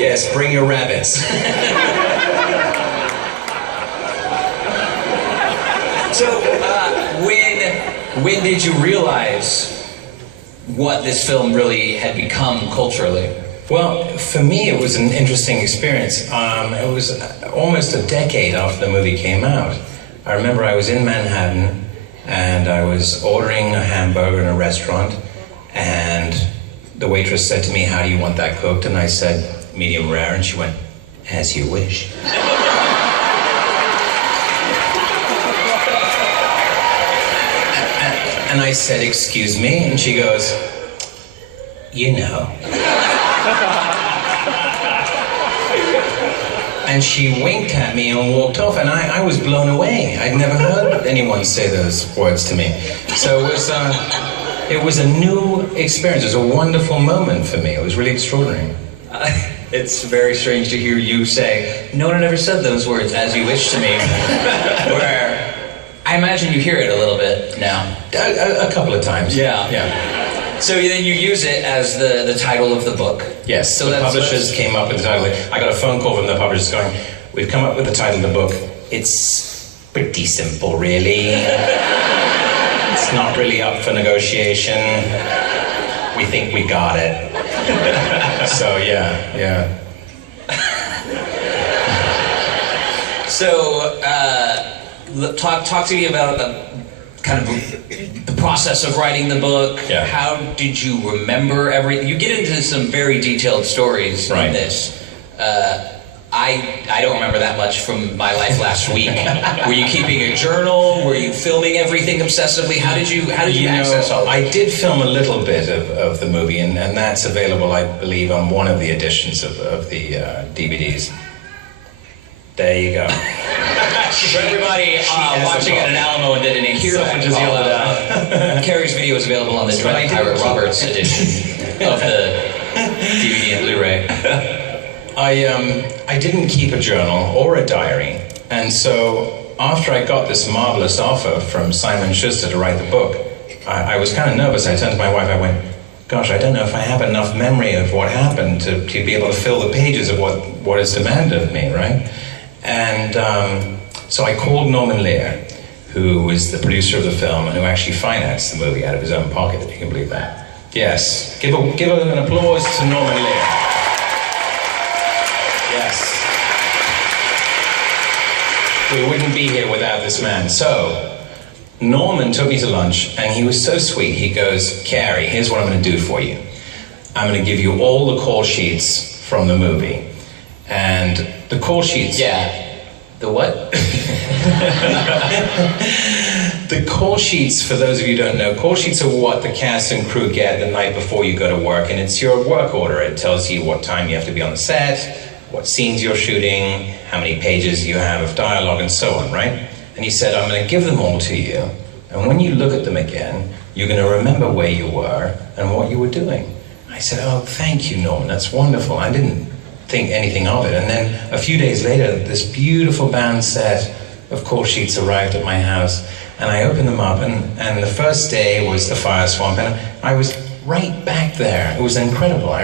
Yes, bring your rabbits. So, when did you realize what this film really had become culturally? Well, for me, it was an interesting experience. It was almost a decade after the movie came out. I remember I was in Manhattan, and I was ordering a hamburger in a restaurant, and the waitress said to me, "How do you want that cooked?" And I said, "Medium rare," and she went, "As you wish." And I said, "Excuse me?" And she goes, "You know." And she winked at me and walked off, and I was blown away. I'd never heard anyone say those words to me. So it was a new experience. It was a wonderful moment for me. It was really extraordinary. It's very strange to hear you say, "No one had ever said those words, as you wish," to me. Where I imagine you hear it a little bit now. A couple of times. Yeah. So then you use it as the title of the book. Yes, so the publishers came up with the title. I got a phone call from the publishers going, "We've come up with the title of the book. It's pretty simple, really. It's not really up for negotiation. We think we got it." So, yeah. So, talk to me about kind of the process of writing the book. Yeah. How did you remember everything? You get into some very detailed stories in this. I don't remember that much from my life last week. Were you keeping a journal? Were you filming everything obsessively? How did you access all of it? I did film a little bit of the movie, and that's available, I believe, on one of the editions of the DVDs. There you go. For everybody watching at an Alamo and didn't hear that, just yell it out. Cary's video is available on the Dread Pirate Roberts edition of the DVD and Blu-ray. I didn't keep a journal or a diary, and so after I got this marvelous offer from Simon Schuster to write the book, I was kind of nervous. I turned to my wife, I went, "Gosh, I don't know if I have enough memory of what happened to be able to fill the pages of what is demanded of me, right?" And so I called Norman Lear, who was the producer of the film and who actually financed the movie out of his own pocket, if you can believe that. Yes, give an applause to Norman Lear. Yes. We wouldn't be here without this man. So, Norman took me to lunch, and he was so sweet. He goes, "Cary, here's what I'm going to do for you. I'm going to give you all the call sheets from the movie." And the call sheets... Yeah. The what? The call sheets, for those of you who don't know, call sheets are what the cast and crew get the night before you go to work, and it's your work order. It tells you what time you have to be on the set, what scenes you're shooting, how many pages you have of dialogue, and so on, right? And he said, "I'm going to give them all to you, and when you look at them again, you're going to remember where you were and what you were doing." I said, "Oh, thank you, Norman, that's wonderful." I didn't think anything of it. And then a few days later, this beautiful band set of call sheets arrived at my house, and I opened them up, and the first day was the fire swamp, and I was right back there. It was incredible. I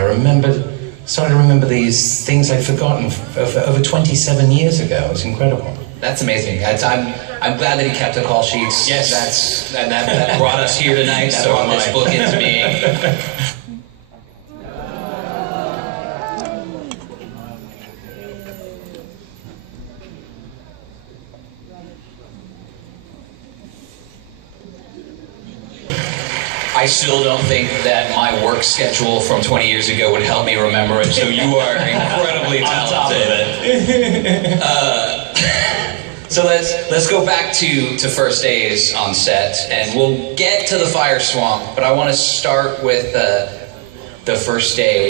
started to remember these things I'd forgotten over 27 years ago. It was incredible. That's amazing. I'm glad that he kept the call sheets. Yes. That brought us here tonight. That brought this book into being. I still don't think that my work schedule from 20 years ago would help me remember it, so you are incredibly talented. So let's go back to first days on set, and we'll get to the fire swamp, but I want to start with the first day.